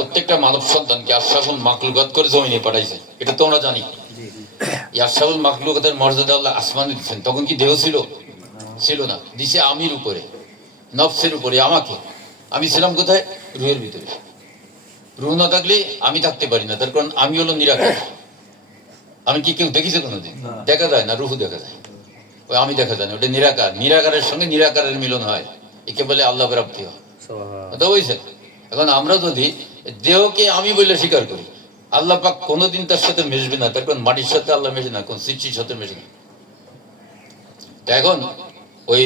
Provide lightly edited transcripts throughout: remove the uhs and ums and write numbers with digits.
প্রত্যেকটা মানব সন্তানকে আশরাফুল মাখলুকাত করে জমিনে পাঠাইছে, এটা তোমরা জানি। আশরাফুল মাখলুকাতের মর্যাদা আল্লাহ আসমানে দিচ্ছেন, তখন কি দেহ ছিল? ছিল না। দিছে আমির উপরে, নফসের উপরে, আমাকে। আমি ছিলাম কোথায়? রুহের ভিতরে। রুহ না থাকলে আমি থাকতে পারি না, তার কারণ আমি হলো নিরাকার। আমি কি কেউ দেখিছে কোনোদিন? দেখা যায় না, রুহু দেখা যায়, ওই আমি দেখা যায় না। ওটা নিরাকার, নিরাকারের সঙ্গে নিরাকারের মিলন হয়, একে বলে আল্লাহ প্রাপ্তি হয়। কথা বলছে? এখন আমরা যদি দেহকে আমি বলে স্বীকার করি, আল্লাহ পাক কোনোদিন তার সাথে মিশবে না, তার কারণ মাটির সাথে আল্লাহ মেশে না, কোন সৃষ্টির সাথে মেশে না। এখন ওই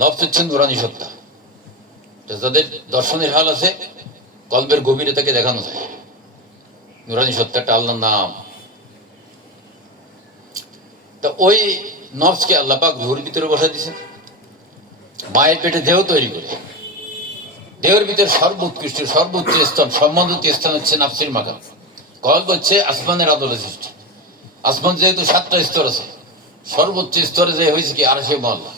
নফস হচ্ছে নুরানি সত্তা, যাদের দর্শনের হাল আছে, কল্পের গভীরে তাকে দেখানো যায়। নুরানি সত্তাটা আল্লাহর নাম। তা ওই নফসকে আল্লাহ পাক রুহের ভিতরে বসা দিয়েছেন, মায়ের পেটে দেহ তৈরি করে। দেহের ভিতরে সর্বোৎকৃষ্ট, সর্বোচ্চ স্থান, সম্মানিত স্থান হচ্ছে নাফসির মাকাম। কল্প হচ্ছে আসমানের আদলে সৃষ্টি। আসমান যেহেতু 7টা স্তর আছে, সর্বোচ্চ স্তরে যে হয়েছে কি আরশে মহল্লা।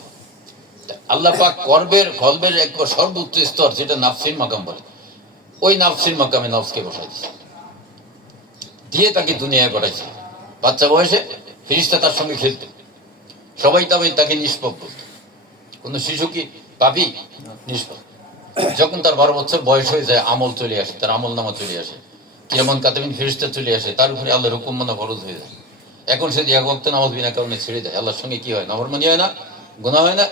আল্লাহ পাক কল্পের একবার সর্বোচ্চ স্তর, যেটা নাফসির মাকাম বলে, ওই নাফসির মাকামে নফসকে বসাই দিয়েছে, দিয়ে তাকে দুনিয়ায় পাঠাইছে। বাচ্চা বয়সে ফেরেশতা তার সঙ্গে খেলত, সবাই তবে তাকে নিষ্পাপ বলত। কোন শিশু কি পাপি? নিষ্পাপ। যখন তার 12 বছর বয়স হয়ে যায়, আমল চলে আসে, তার আমল নামা চলে আসে, কিয়ামত কাতেবিন ফেরেশতা চলে আসে, তার উপরে আল্লাহর হুকুম মানা ফরজ হয়ে যায়। এখন সে এক ওয়াক্ত নামাজ বিনা কারণে ছেড়ে দেয়, আল্লাহর সঙ্গে কি হয়? নাফরমানি হয় না? গুনাহ হয় না?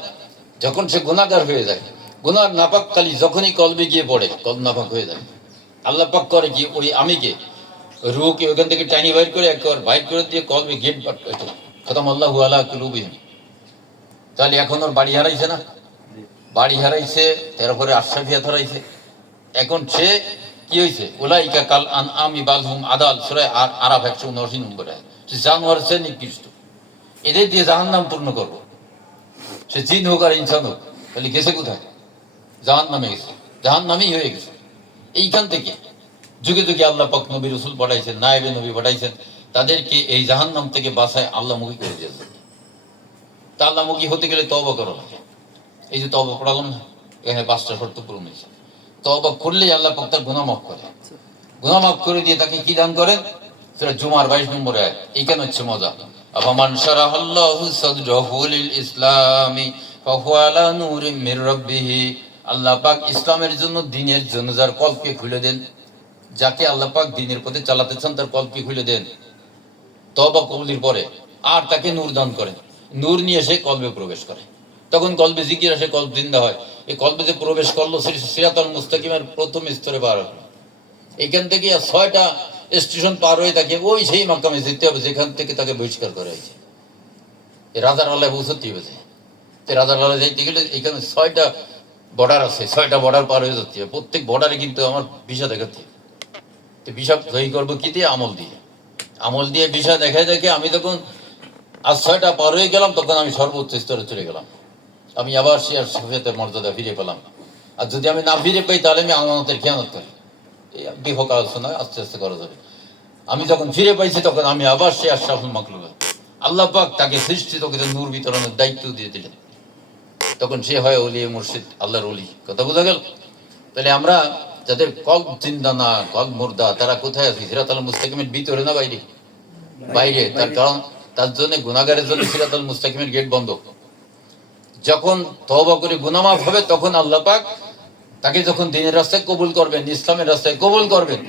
যখন সে গুনাহগার হয়ে যায়, গুনার নাপাক কালি যখনই কলবে গিয়ে পড়ে, কলব নাপাক হয়ে যায়। আল্লাহ পাক করে কি, ওই আমিকে, রুহকে ওখান থেকে টানি বাইর করে একবার বাইর করে দিয়ে কলবে গেট খতম আল্লাহু আলা কুলুবিহিম। তাহলে এখন ওর বাড়ি হারাইছে না? বাড়ি হারাইছে, তারপরে আশরাফিয়াত হারাইছে। এখন সে কি হয়েছে? উলাইকা কাল আনআমি বাল হুম আদাল, সূরা আরাফ 179 নম্বরে। সে জানোয়ার চেয়ে নিকৃষ্ট, এদের দিয়ে জাহান্নাম পূর্ণ করবো। সে জিন হোক আর ইনসান হোক, তাহলে গেছে কোথায়? জাহান্নামে গেছে, জাহান্নামেই হয়ে গেছে। এইখান থেকে যুগে যুগে আল্লাহ পাক নবী রাসূল পাঠাইছেন, নায়েবে নবী পাঠাইছেন, তাদেরকে এই জাহান্নাম থেকে বাঁচায় আল্লাহমুখী করে দিয়েছেন। তা আল্লাহমুখী হতে গেলে তওবা করা লাগে। এই যে তওবা পড়ালাম না, এখানে 5টা শর্ত পূরণ হয়েছে। তওবা করলেই আল্লাহ পাক তার গুনাহ মাফ করে। গুনাহ মাফ করে দিয়ে তাকে কি দান করেন? সূরা জুমার 22 নম্বরে আয়াত। এইখানে হচ্ছে মজা। আফামান শারাহাল্লাহু সাদরাহু লিল ইসলামি ফাহুয়া আলা নূরিম মির রাব্বিহি। আল্লাহ পাক ইসলামের জন্য, দ্বীনের জন্য যার কল্পকে খুলে দেন, যাকে আল্লাহ পাক দ্বীনের পথে চালাতে চান, তার কল্পকে খুলে দেন তওবা কবুলের পরে, আর তাকে নূর দান করেন। নূর নিয়ে সে কলবে প্রবেশ করে, তখন কলবে জিকির আসে, কলব জিন্দা হয়। এই কলবে যে প্রবেশ করলো, সিরাতাল মুস্তাকিমের প্রথম স্তরে পার হলো। এখান থেকে 6টা স্টেশন পার হয়ে তাকে ওই সেই মাকামে যেতে হবে যেখান থেকে তাকে বহিষ্কার করা হয়েছে। রাজার আল্লাহ পৌঁছতে হবে। রাজার আল্লাহ যাইতে গেলে এখানে 6টা বর্ডার আছে, 6টা বর্ডার পার হয়ে যেতে হবে। প্রত্যেক বর্ডারে কিন্তু আমার ভিসা দেখাতে হবে। তো ভিসা সহি করবো কি দিয়ে? আমল দিয়ে। আমল দিয়ে ভিসা দেখায় দেখে আমি তখন আজ 6টা পার হয়ে গেলাম, তখন আমি সর্বোচ্চ স্তরে চলে গেলাম। আমি আবার সে আর সফিয়তের মর্যাদা ফিরে পেলাম। আর যদি আমি না ফিরে পাই, তাহলে আমি আমানতের খেয়ানত করি। এই বিহক আলোচনা আস্তে আস্তে করা যাবে। আমি যখন ফিরে পাইছি, তখন আমি আবার সে আশরাফুল মাখলুকাত। আল্লাহ পাক তাকে সৃষ্টিত করে নূর বিতরণের দায়িত্ব দিয়ে দিলেন, তখন সে হয় ওলি মুর্শিদ, আল্লাহর ওলি। কথা বোঝা গেল? তাহলে আমরা যাদের কলব জিন্দা না, কলব মুর্দা, তারা কোথায় আছে? সিরাতাল মুস্তাকিমের ভিতরে না বাইরে? বাইরে। তার কারণ তার জন্য, গুনাহগারের জন্য সিরাতাল মুস্তাকিমের গেট বন্ধ। যখন তওবা করে গুনাহ মাফ হবে, তখন আল্লাহ পাক তাকে যখন দ্বীনের রাস্তায় কবুল করবেন, ইসলামের রাস্তায় কবুল করবেন।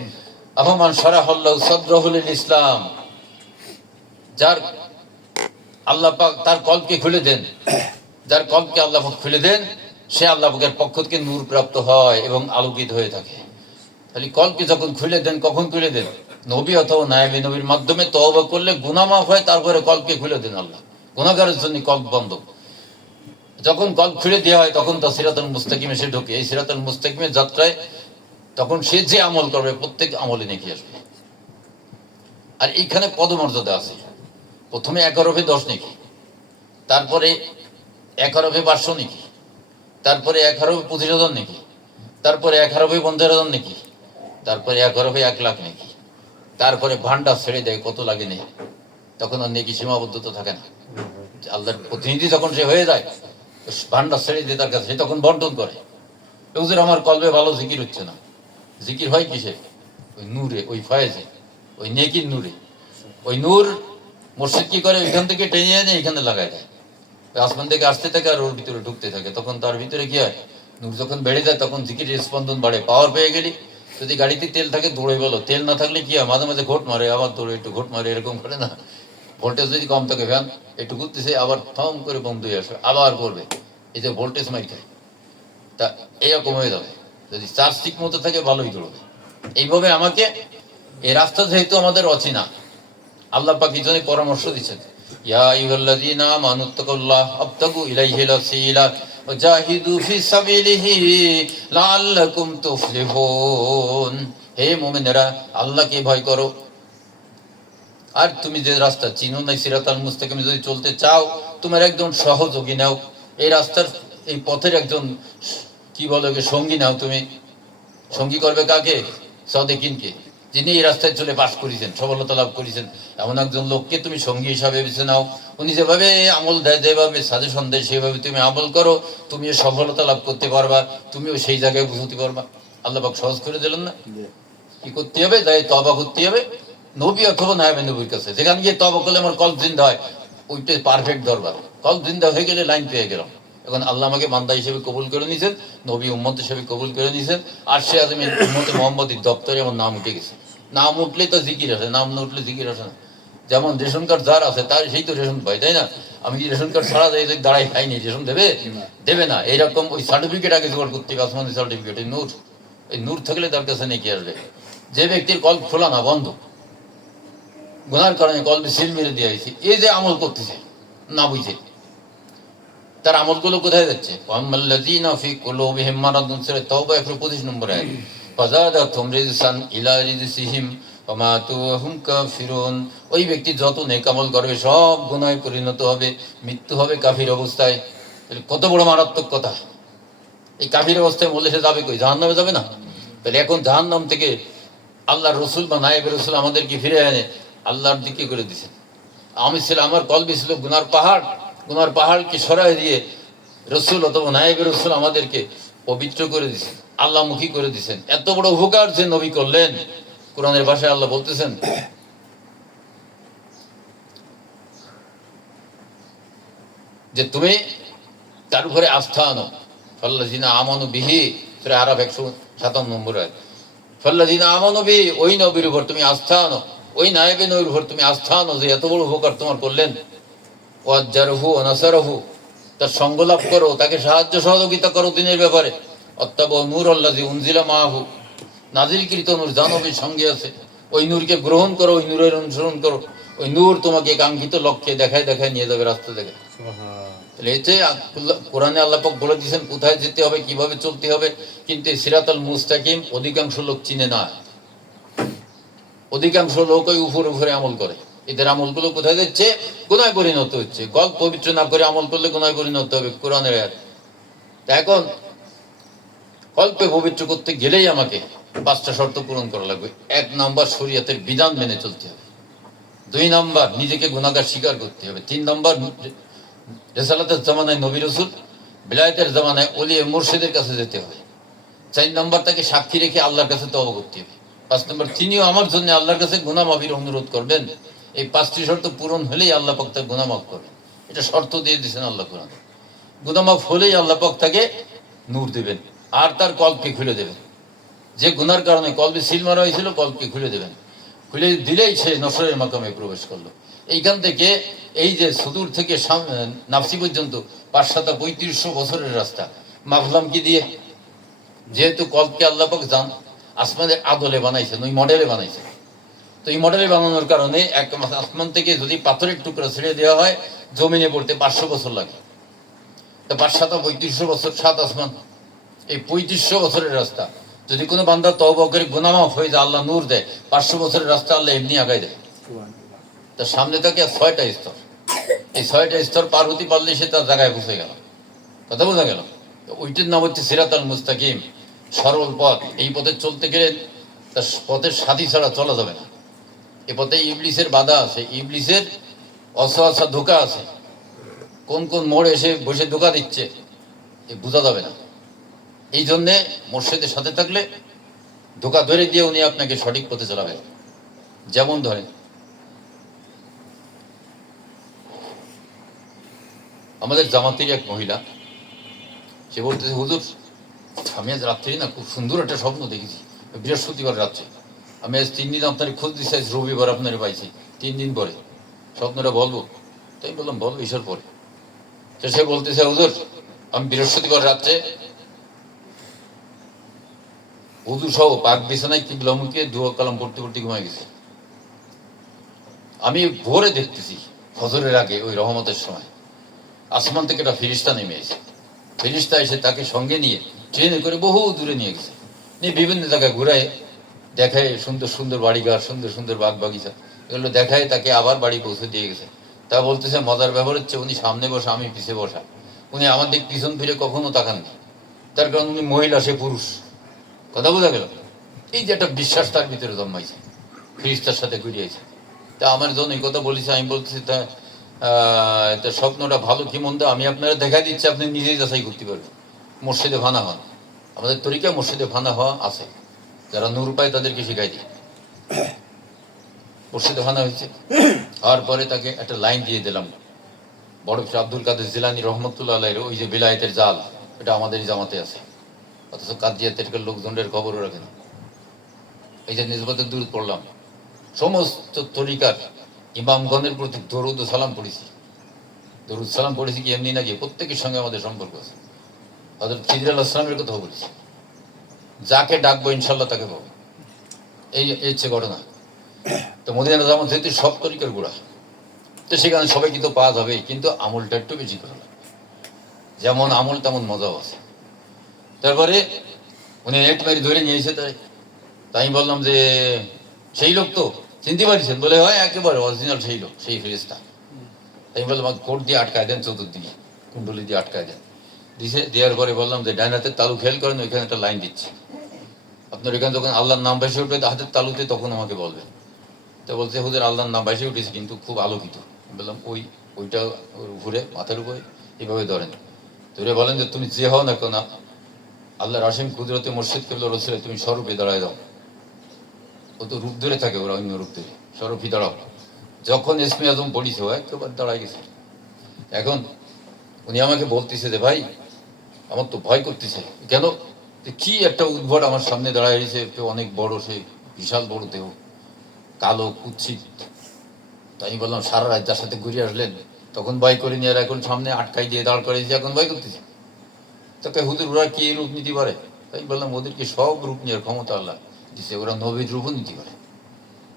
আফামান শারাহাল্লাহু সাদরাহু লিল ইসলাম, যার আল্লাহ পাক তার কলবকে খুলে দেন, যার কলবকে আল্লাহ পাক খুলে দেন, সে আল্লাহ পাকের পক্ষ থেকে নূর প্রাপ্ত হয় এবং আলোকিত হয়ে থাকে। তাহলে কলবকে যখন খুলে দেন, কখন খুলে দেন? নবী অথবা নায়েবে নবীর মাধ্যমে তওবা করলে গুনাহ মাফ হয়, তারপরে কলবকে খুলে দেন আল্লাহ। গুনাহগারের জন্য কলব বন্ধ। যখন কলব খুলে দেওয়া হয়, তখন তো সিরাতুল মুস্তাকিমে সে ঢোকে। এই সিরাতুল মুস্তাকিমের যাত্রায় তখন সে যে আমল করবে, প্রত্যেক আমলে নেকি আসবে। আর এইখানে পদমর্যাদা আছে। প্রথমে 1 হরফে 10 নেকি, তারপরে 1 হরফে 500 নেকি, তারপরে 1 হরফে 25,000 নেকি, তারপরে 1 হরফে 50,000 নেকি, তারপরে 1 হরফে 1 লাখ নেকি, তারপরে ভান্ডার ছেড়ে দেয় কত লাগে নেই। তখন আর নেকি সীমাবদ্ধতা থাকে না। আল্লাহর প্রতিনিধি যখন সে হয়ে যায়, ভান্ডার ছেড়ে দিয়ে তার কাছে, সে তখন বন্টন করে। হুজুর, আমার কলবে ভালো জিকির হচ্ছে না। জিকির হয় কিসে? ওই নূরে, ওই ফয়েজে, ওই নেকির নূরে। ওই নূর মুর্শিদ কি করে, ওইখান থেকে টেনে এনে এখানে লাগাই দেয়। আসমান থেকে আসতে থাকে আর ওর ভিতরে ঢুকতে থাকে। তখন তার ভিতরে কি হয়, নূর যখন বেড়ে যায় তখন জিকিরের স্পন্দন বাড়ে। পাওয়ার পেয়ে গেলি, যদি গাড়িতে তেল থাকে দৌড়ে বলো, তেল না থাকলে কি হয়, মাঝে মাঝে ঘোট মারে, আবার দৌড়ে একটু ঘোট মারে, এরকম করে না। ভোল্টেজ যদি কম থাকে ফ্যান একটু ঘুরতেছে, আবার থম করে বন্ধ হয়ে আসবে, আবার করবে, এই যে ভোল্টেজ মাই খায়। তা এরকম হয়ে যাবে। যদি চার্জ ঠিক মতো থাকে ভালোই দৌড়বে। এইভাবে আমাকে, এই রাস্তা যেহেতু আমাদের অচেনা, আল্লাহ পাক এই জন্য পরামর্শ দিচ্ছেন, ইয়া আইয়ুহাল্লাযীনা আমানুত্তাকুল্লাহ আবতাগু ইলাইহিল ওয়াসিলা ওয়াজাহিদু ফি সাবিলিহি লাআল্লাকুম তুফলিহুন। হে মুমিনেরা, আল্লাহকে ভয় করো, আর তুমি যে রাস্তা চিনো না, সিরাতাল মুস্তাকিম যদি চলতে চাও, তোমার একজন সহযোগী নাও, এই রাস্তার, এই পথের একজন কি বলে সঙ্গী নাও। তুমি সঙ্গী করবে কাকে? সাদেকিনকে, যিনি এই রাস্তায় চলে পাশ করেছেন, সফলতা লাভ করেছেন, এমন একজন লোককে তুমি সঙ্গী হিসাবে বেছে নাও। উনি যেভাবে আমল দেয়, যেভাবে সাজেশন দেয়, সেভাবে তুমি আমল করো, তুমিও সফলতা লাভ করতে পারবা, তুমিও সেই জায়গায় বুঝতে পারবা। আল্লাহ পাক সহজ করে দিলেন না? কি করতে হবে? তাই তওবা করতে হবে নবী অথবা নায়েবে নবীর কাছে। যেখানে গিয়ে তওবা করলে আমার কল জিন্দা হয়, ওইটাই পারফেক্ট দরবার। কল জিন্দা হয়ে গেলে লাইন পেয়ে গেলাম। এখন আল্লাহ আমাকে বান্দা হিসেবে কবুল করে নিয়েছেন, নবী উম্মত হিসেবে কবুল করে নিয়েছেন, আর সে আজমের উম্মতে মোহাম্মদীর দপ্তরে আমার নাম উঠে গেছে। নাম উঠলে তো জিকির আসে, নাম না উঠলে জিকির আসে না। যেমন রেশন কার্ড যার আছে তার সেই তো রেশন পাই, তাই না? আমি কি রেশন কার্ড ছাড়া যাই দাঁড়াই খাইনি, রেশন দেবে? দেবে না। এইরকম ওই সার্টিফিকেট আগে জোগাড় করতে হবে, আসমানি সার্টিফিকেট। এই নূর, এই নূর থাকলে তার কাছে নেকি আসবে। যে ব্যক্তির কল খোলা না, বন্ধ, গুনার কারণে কলবে সিল মেরে দিয়ে হয়েছে, এই যে আমল করতেছে না বুঝে, তার আমলগুলো কোথায় যাচ্ছে? ওয়াম্মাল্লাযীনা ফি কুলুবিহিম মারাদুন, সূরা তাওবা 125 নম্বর আয়াত। ফাযাদাতুহুম রিজসান ইলা রিজসিহিম ওয়া মাতু ওয়া হুম কাফিরুন। ওই ব্যক্তি যত নেক আমল করবে সব গুনাহে পরিণত হবে, মৃত্যু হবে কাফির অবস্থায়। তাহলে কত বড় মারাত্মক কথা! এই কাফির অবস্থায় মরলে সে যাবে কই? জাহান্নামে যাবে না? তাহলে এখন জাহান্নাম থেকে আল্লাহর রাসূল বা নায়েবে রাসূল আমাদেরকে ফিরে এনে আল্লাহর দিকে করে দিয়েছেন। আমি ছিল, আমার কলবে ছিল গুনার পাহাড়, গুনার পাহাড়কে সরাই দিয়ে রসুল অথবা নায়েবে রসুল আমাদেরকে পবিত্র করে দিয়েছেন, আল্লাহমুখী করে দিয়েছেন। এত বড় উপকার যে নবী করলেন, কোরআনের ভাষায় আল্লাহ বলতেছেন, যে তুমি তার উপরে আস্থা আনো। ফাল্লাযীনা আমানু বিহি, সূরা আরাফ 157 নম্বর আয়াত। ফাল্লাযীনা আমানু বিহি, ওই নবীর উপর তুমি আস্থা আনো, ওই নায়েবে নবীর উপর তুমি আস্থা আনো যে এত বড় উপকার তোমার করলেন। ওয়াজ্জারহু ওয়া নাসারহু, তার সঙ্গ লাভ করো, তাকে সাহায্য সহযোগিতা করো দিনের ব্যাপারে। অত্তাবু নূরাল্লাযী উনজিলা মাআহু, নাজিলকৃত নূর যা নবীর সঙ্গে আছে, ওই নূরকে গ্রহণ করো, ওই নূরের অনুসরণ করো। ওই নূর তোমাকে কাঙ্ক্ষিত লক্ষ্যে দেখায় দেখায় নিয়ে যাবে, রাস্তা দেখায়। তাহলে এতে কোরআনে আল্লাহ পাক বলে দিয়েছেন কোথায় যেতে হবে, কিভাবে চলতে হবে। কিন্তু এই সিরাতাল মুস্তাকিম অধিকাংশ লোক চিনে না। অধিকাংশ লোক ওই উপরে উপরে আমল করে। এদের আমলগুলো কোথায় যাচ্ছে? গুনাহে পরিণত হচ্ছে। গল পবিত্র না করে আমল করলে গুনাহে পরিণত হবে, কোরআনের আয়াত। এখন কল্পে পবিত্র করতে গেলেই আমাকে 5টা শর্ত পূরণ করা লাগবে। 1 নম্বর, শরীয়তের বিধান মেনে চলতে হবে। 2 নম্বর, নিজেকে গুনাহগার স্বীকার করতে হবে। 3 নম্বর, রিসালাতের জামানায় নবী রাসূল, বিলায়াতের জামানায় ওলি মুর্শিদের কাছে যেতে হবে। 4 নম্বর, তাকে সাক্ষী রেখে আল্লাহর কাছে তওবা করতে হবে। 5 নম্বর, তিনিও আমার জন্য আল্লাহর কাছে গুনাহ মাফির অনুরোধ করবেন। এই 5টি শর্ত পূরণ হলেই আল্লাহ পাক তাকে গুনাহ মাফ করবেন। এটা শর্ত দিয়ে দিয়েছেন আল্লাহ কোরআনে। গুনাহ মাফ হলেই আল্লাহ পাক তাকে নূর দেবেন, আর তার কলকে খুলে দেবেন। যে গুনার কারণে কলবে সিল মারা হয়েছিল, কলকে খুলে দেবেন। খুলে দিলেই সে নসরের মাকামে প্রবেশ করলো। এইখান থেকে এই যে সুদূর থেকে নাফসি পর্যন্ত 535 বছরের রাস্তা মাফলাম কি দিয়ে? যেহেতু কলকে আল্লাহ পাক জান আসমানের আদলে বানাইছেন, ওই মডেলে বানাইছেন। তো এই মডেলে বানানোর কারণে এক আসমান থেকে যদি পাথরের টুকরা ছেড়ে দেওয়া হয়, জমিনে পড়তে 500 বছর লাগে। তো 535 বছর, 7 আসমান, এই 3500 বছরের রাস্তা। যদি কোনো বান্দা তওবা করে গুনাহ মাফ হয়ে যায়, আল্লাহ নূর দেয়, 500 বছরের রাস্তা আল্লাহ এমনি আগায় দেয়। তার সামনে থাকে 6টা স্তর। এই 6টা স্তর পার হতে পারলে সে তার জায়গায় পৌঁছে গেল। কথা বোঝা গেল? ওইটার নাম হচ্ছে সিরাতাল মুস্তাকিম, সরল পথ। এই পথে চলতে গেলে তার পথের সাথী ছাড়া চলা যাবে না। এ পথে ইবলিসের বাধা আছে, ইবলিসের অসহসা ধোকা আছে। কোন কোন মোড় এসে বসে ধোকা দিচ্ছে এ বোঝা যাবে না। এই জন্যে মুর্শিদের সাথে থাকলে ধোকা ধরে দিয়ে উনি আপনাকে সঠিক পথে চালাবেন। যেমন ধরেন আমাদের জামাতের এক মহিলা, সে বলতেছে, হুজুর আমি আজ রাত্রি না খুব সুন্দর একটা স্বপ্ন দেখেছি, বৃহস্পতিবার রাত্রে। আমি আজ 3 দিন আপনার খোঁজ দিচ্ছি, আজ রবিবার আপনার পাইছি, 3 দিন পরে স্বপ্নটা বলবো। তাই বললাম বলবো ঈশ্বর পরে। তো সে বলতেছে, হুজুর আমি বৃহস্পতিবার রাত্রে উজু সহ পাক বিছানায় কিবলামুখে দুয়া কালাম পড়তে পড়তে ঘুমাই গেছে। আমি ভোরে দেখতেছি ফজরের আগে ওই রহমতের সময় আসমান থেকে একটা ফিরিস্তা নেমে এসে, ফিরিস্তা এসে তাকে সঙ্গে নিয়ে ট্রেনে করে বহু দূরে নিয়ে গেছে, নিয়ে বিভিন্ন জায়গায় ঘুরায় দেখায়, সুন্দর সুন্দর বাড়িঘর, সুন্দর সুন্দর বাগ বাগিচা, এগুলো দেখায় তাকে আবার বাড়ি পৌঁছে দিয়ে গেছে। তা বলতেছে মজার ব্যাপার হচ্ছে উনি সামনে বসা, আমি পিছে বসা, উনি আমার দিক পিছন ফিরে কখনো তাকাননি, তার কারণ উনি মহিলা, সে পুরুষ। কথা বোঝা গেল? এই যে একটা বিশ্বাস তার ভিতরে জন্মাইছে, ফিরিস্তার সাথে ঘুরিয়েছে। তা আমার জন্য এই কথা বলেছে, আমি বলতেছি তা স্বপ্নটা ভালো কি মন্দ আমি আপনারা দেখা দিচ্ছি, আপনি নিজেই যাচাই করতে পারবেন। মসজিদে ফানা হন, আমাদের তরিকা মসজিদে ফানা হওয়া আছে, যারা নূর পায় তাদেরকে শিখাই দিই। মসজিদে ফানা হয়েছে, হওয়ার পরে তাকে একটা লাইন দিয়ে দিলাম, বড় আব্দুল কাদের জিলানী রহমতুল্লাহ আলাইহির ওই যে বিলায়েতের জাল, এটা আমাদের জামাতে আছে, অথচ কাজিয়াতের লোকজনের খবরও রাখে না। এই যে নিজবতের দূর পড়লাম, সমস্ত তরিকার ইমামগণের প্রতি দরুদ ও সালাম পড়েছি। দরুদ সালাম পড়েছি কি এমনি নাকি, প্রত্যেকের সঙ্গে আমাদের সম্পর্ক আছে। হযরত খিদির আলাইহিস সালামের কথাও বলেছি, যাকে ডাকবো ইনশাল্লাহ তাকে পাবো। এই হচ্ছে ঘটনা। তো মদিনা জামাত যেহেতু সব তরিকার গোড়া, তো সেখানে সবাই কিন্তু পাওয়া যাবে, কিন্তু আমলটা একটু বেশি করা লাগবে। যেমন আমল তেমন মজাও আছে। তারপরে উনি নেট মারি ধরে নিয়েছে, তাই আমি বললাম যে সেই লোক তো চিনতে পারছেন? বলে হয় একেবারে অরিজিনাল সেই লোক, সেই ফেরেশতা। তাই আমি বললাম কোট দিয়ে আটকায় দেন, চতুর্দিকে কুণ্ডলি দিয়ে আটকায় দেন। দিছে, দেওয়ার পরে বললাম যে ডান হাতের তালু খেয়াল করেন, ওইখানে একটা লাইন দিচ্ছি, আপনার ওইখানে যখন আল্লাহর নাম ভেসে উঠবে হাতের তালুতে, তখন আমাকে বলবেন। তো বলছে হুজুর আল্লাহর নাম ভেসে উঠেছে কিন্তু খুব আলোকিত। বললাম ওইটা ঘুরে মাথার উপরে এইভাবে ধরেন, ধরে বলেন যে তুমি যে হও না কেন আল্লাহর অসীম কুদরতে মসজিদ কেবল রসুলে তুমি স্বরূপে দাঁড়ায় দাও। ও তো রূপ ধরে থাকে, ওরা অন্য রূপ ধরে, স্বরূপই দাঁড়াও। যখন ইসমে আজম পড়িছে ও একেবারে দাঁড়ায় গেছে। এখন উনি আমাকে বলতেছে যে ভাই আমার তো ভয় করতেছে। কেন? কি একটা উদ্ভট আমার সামনে দাঁড়ায় রয়েছে, অনেক বড়, সে বিশাল বড় দেহ, কালো কুৎসিত। তাই আমি বললাম সারা রাত যার সাথে ঘুরে আসলেন তখন ভয় করিনি, আর এখন সামনে আটকাই দিয়ে দাঁড় করেছি, এখন ভয় করতেছি। তাকে হুজুর ওরা কি রূপ নিতে পারে? তাই বললাম ওদেরকে সব রূপ নেওয়ার ক্ষমতা আল্লাহ দিচ্ছে, ওরা নবীর রূপও নিতে পারে,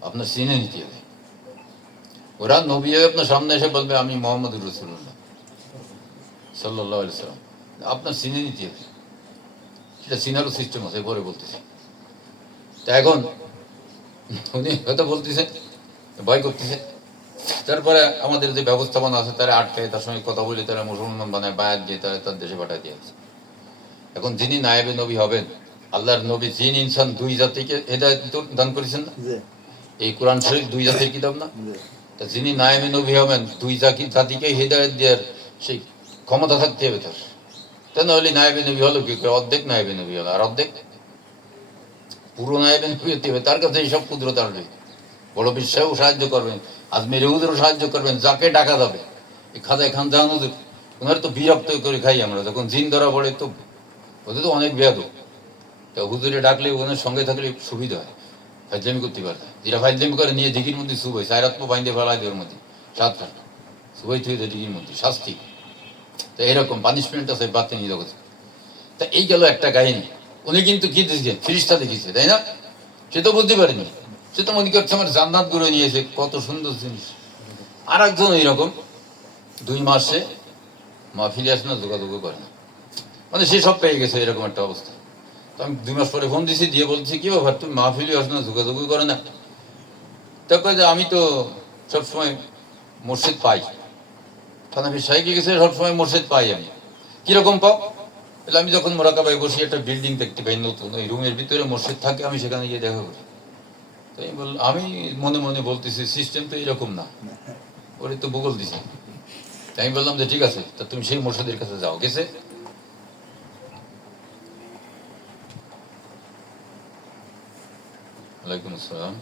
আপনার চিনে নিতে হবে। ওরা নবী হয়ে আপনার সামনে এসে বলবে আমি মোহাম্মদুর রাসূলুল্লাহ সাল্লাল্লাহু আলাইহি সাল্লাম, আপনার চিনে নিতে হবে। সেটা চিনারও সিস্টেম আছে, পরে বলতেছে। তা এখন উনি হয়তো বলতেছে ভয় করতেছে। তারপরে আমাদের যে ব্যবস্থাপনা আছে তারা আটকায়, তার সঙ্গে কথা বলে তারা মুসলমান বানায়, বায়াত দিয়ে তারা তার দেশে পাঠায় দিয়েছে। এখন যিনি নায়েবে নবী হবেন, আল্লাহর নবী জিন ইনসান দুই জাতিকে হেদায়েত দান করেছেন না? এই কোরআন শরীফ দুই জাতির কিতাব না? তা যিনি নায়েবে নবী হবেন দুই জাতিকে হেদায়েত দেওয়ার সেই ক্ষমতা থাকতে হবে তার। তা নাহলে নায়েবে নবী হলো কি করে? অর্ধেক নায়েবে নবী হলো, আর অর্ধেক পুরো নায়েবে নবী হতে হবে। তার কাছে এইসব কুদরত আসবে, বড় বিশ্বাসও সাহায্য করবেন, আজমের হুজুরও সাহায্য করবেন, যাকে ডাকা যাবে। এই খাজায় খান জাহান হুজুর, ওনার তো বিরক্ত করে খাই আমরা, যখন জিন ধরা পড়ে তো ওদের তো অনেক বেয়াদ। তা হুজুরে ডাকলে ওনার সঙ্গে থাকলে সুবিধা হয়, ফাইজলামি করতে পারে। যেটা ফাইজলামি করে নিয়ে দিঘির মধ্যে সুবাই, সাইরাত্ম বাইন্দে ফেলায় দেওয়ার মধ্যে, সাত ফেল সুবাই থুয়ে দেয় দিঘির মধ্যে, শাস্তি। তা এরকম পানিশমেন্ট আছে বাড়তে নিয়ে জগতে। তা এই গেল একটা কাহিনী। উনি কিন্তু কি দিয়েছে? ফিরিস্তা দেখিয়েছে, তাই না? সে তো বুঝতে পারেনি, সে তো মনে করছে আমার জান্নাত ঘুরে নিয়েছে, কত সুন্দর জিনিস। আর একজন এইরকম 2 মাসে মাহফিলে আসে না, যোগাযোগও করে না, মানে সে সব পেয়ে গেছে, এরকম একটা অবস্থা। তো আমি 2 মাস পরে ফোন দিছি, দিয়ে বলছি কি ব্যাপার তুমি মাহফিলে আসো না, যোগাযোগই করে না? তারপরে যে আমি তো সবসময় মসজিদ পাই, থানাফি সাহেবকে গেছে, সবসময় মসজিদ পাই। আমি কিরকম পাও? তাহলে আমি যখন মোরাকাবায় বসি একটা বিল্ডিং দেখতে পাই নতুন, ওই রুমের ভিতরে মসজিদ থাকে, আমি সেখানে গিয়ে দেখা করি। তাই আমি মনে মনে বলতেছি সিস্টেম তো এরকম না, ওরে তো ভূগোল দিছে। তাই আমি বললাম যে ঠিক আছে, তা তুমি সেই মসজিদের কাছে যাও। গেছে, ওয়ালাইকুম আসসালাম।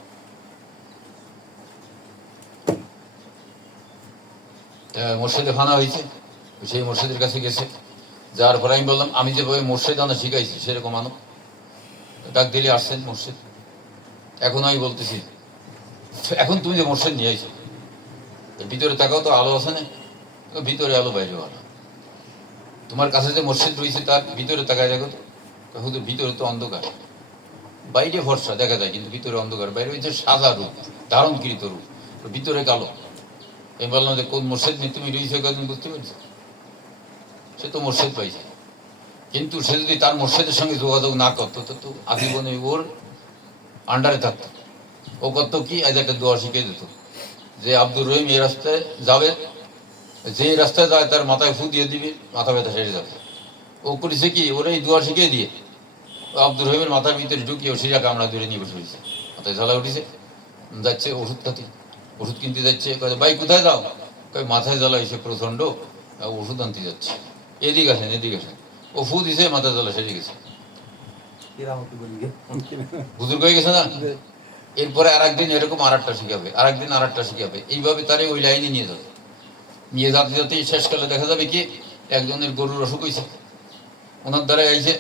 মোর্শেদে ফানা হয়েছে, সেই মোর্শেদের কাছে গেছে, যার পরে আমি বললাম আমি যেভাবে মোর্শেদ আনা শিখাইছি সেরকম আনো। ডাক দিলে আসছেন মোর্শেদ। এখন আমি বলতেছি এখন তুমি যে মোর্শেদ নিয়ে আইছো, ভিতরে তাকাও তো, আলো আছে না? ভিতরে আলো, বাইরে আলো। তোমার কাছে যে মসজিদ রয়েছে তার ভিতরে তাকায় দেখো তো, হুজুর ভিতরে তো অন্ধকার, বাইরে ফর্সা দেখা যায় কিন্তু ভিতরে অন্ধকার। বাইরে হচ্ছে সাদা রূপ, ধারণকৃত রূপ, ভিতরে কালো। আমি বললাম যে কোন মসজিদ নিয়ে তুমি রয়েছে কদিন বুঝতে পারছো? সে তো মসজিদ পাইছে, কিন্তু সে যদি তার মসজিদের সঙ্গে যোগাযোগ না করতো তো আজীবনে ওর আন্ডারে থাকতো। ও করত কি, আজ একটা দোয়া শিখিয়ে দিত যে আব্দুর রহিম এই রাস্তায় যাবে, যে রাস্তায় যায় তার মাথায় ফু দিয়ে দিবি, মাথা ব্যথা সেরে যাবে। ও করেছে কি, ওরা এই দোয়া শিখিয়ে দিয়ে আব্দুর রহিমের মাথার ভিতরে ঢুকিয়ে ও সিরা কামড়া ধরে নিয়ে বসে হয়েছে, মাথায় ঝালা উঠেছে। যাচ্ছে ওষুধ খাতে, ওষুধ কিনতে যাচ্ছে, ভাই কোথায় যাও? মাথায় জ্বালা এসে প্রচন্ড, ওষুধ আনতে যাচ্ছে। এদিকে আসেন, এদিকে আসেন। ও ফু দিছে, মাথা জ্বালা সেরে গেছে, বুজুর্গ হয়ে গেছে না। এরপরে আর একদিন এরকম আর একটা শিখাবে, আর একদিন আর একটা শিখাবে, এইভাবে তারে ওই লাইনে নিয়ে যাবে। নিয়ে যাতে যাতে শেষকালে দেখা যাবে কি একজনের গরুর অসুখ হয়েছে, ওনার দ্বারা আইছে,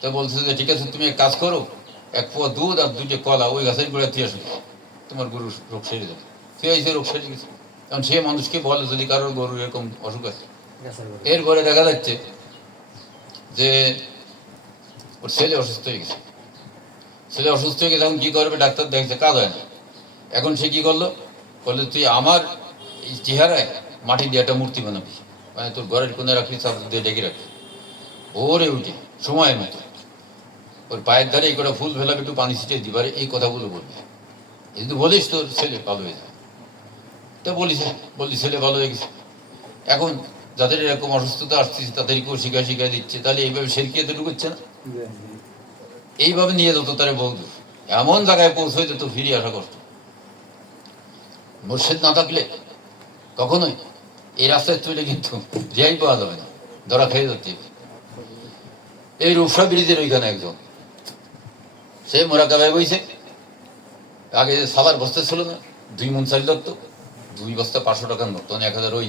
তা বলছে যে ঠিক আছে তুমি এক কাজ করো, এক পোয়া দুধ আর দুটো কলা ওই গাছের গোড়া দিয়ে আসো, তোমার গরুর রোগ সেরে যাবে। সে আইসে, রোগ সেরে গেছে। কারণ সে মানুষকে বলে যদি কারোর গরুর এরকম অসুখ আছে। এরপরে দেখা যাচ্ছে যে ওর ছেলে অসুস্থ হয়ে গেছে। ছেলে অসুস্থ হয়ে গেছে, এখন কি করবে? ডাক্তার দেখছে, কাজ হয় না। এখন সে কি করলো, বললে তুই আমার এই চেহারায় মাটি দিয়ে একটা মূর্তি বানাবি, মানে তোর ঘরের কোনে রাখবি, চাদর দিয়ে ডেকে রাখবি। ওরে উঠে সময়ের মতো ওর পায়ের ধারে এই কটা ফুল ফেলাবে, একটু পানি ছিটিয়ে দিবারে, এই কথাগুলো বলবি। যদি বলিস তোর ছেলে ভালো হয়ে যাবে। তা বলি ছেলে ভালো হয়ে গেছে। এখন যাদের এরকম অসুস্থতা আসছে তাদেরকেও শিখাই দিচ্ছে, তাহলে এইভাবে সেরকিয়াতে ঢুকছে না? এইভাবে নিয়ে যেত তারা বহুদূর, এমন জায়গায় পৌঁছে যেত ফিরে আসা কষ্ট। মুর্শিদ না থাকলে কখনোই এই রাস্তায় চলে কিন্তু রেহাই পাওয়া যাবে না, ধরা খেয়ে যাচ্ছে। এই রূপসা ব্রিজের ওইখানে একজন, সে মোরাকাবায় বইছে, আগে সাবার বস্তা ছিল না, 2 মণ চাল ধরতো, 2 বস্তা 500 টাকার নোট, 1000 ওই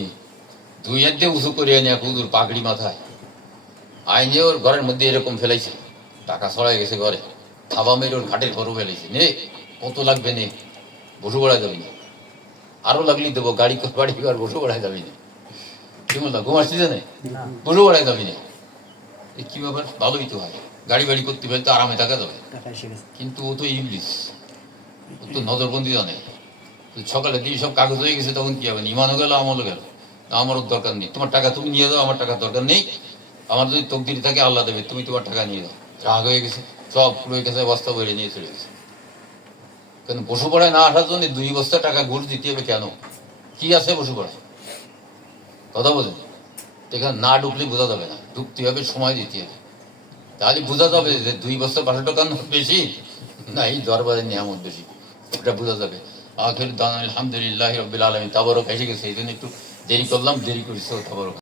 2 হাত দিয়ে উঁচু করে এনে এক হুজুর পাগড়ি মাথায় আইনে ওর ঘরের মধ্যে এরকম ফেলাইছে, টাকা ছড়াই গেছে ঘরে, থাবা মেরে ওর ঘাটের ঘরও ফেলাইছে। নে কত লাগবে, নে, বসু বেড়ায় যাবি না, আরো লাগলি দেবো, গাড়ি বাড়ি আর বসু বেড়ায় যাবি না। কি বললাম, ঘুম আসছে জানে, বসু বেড়ায় যাবি না। কি ব্যাপার, ভালোই তো হয়, গাড়ি বাড়ি করতে পারে তো আরামে থাকা যাবে। কিন্তু ও তো ইংলিশ, ও তো নজরবন্দি জানে। সকালে দিয়ে সব কাগজ হয়ে গেছে, তখন কি হবে? ইমানও গেল, আমলও গেল। আমারও দরকার নেই, তোমার টাকা তুমি নিয়ে যাও, আমার টাকার দরকার নেই। আমার যদি তকদির থাকে আল্লাহ দেবে, তুমি তোমার টাকা নিয়ে যাও। রাগ হয়ে গেছে, সব রয়ে গেছে, বস্তা বইরে নিয়ে চলে গেছে। কেন পশু পড়ায় না আসার জন্য 2 বস্তা টাকা ঘুষ দিতে হবে কেন? কি আছে পশু পড়ায়? কথা বোঝেন? এখানে না ঢুকলে বোঝা যাবে না, ঢুকতে হবে, সময় দিতে হবে, তাহলে বোঝা যাবে যে 2 বস্তা 500 টাকার নোট বেশি না এই দরবারের নিয়ামত বেশি, এটা বোঝা যাবে। আখির দান আলহামদুলিল্লাহ রাব্বিল আলামিন। তাবারক এসে গেছে, এই জন্য একটু দেরি করলাম, দেরি করেছে তাবারক।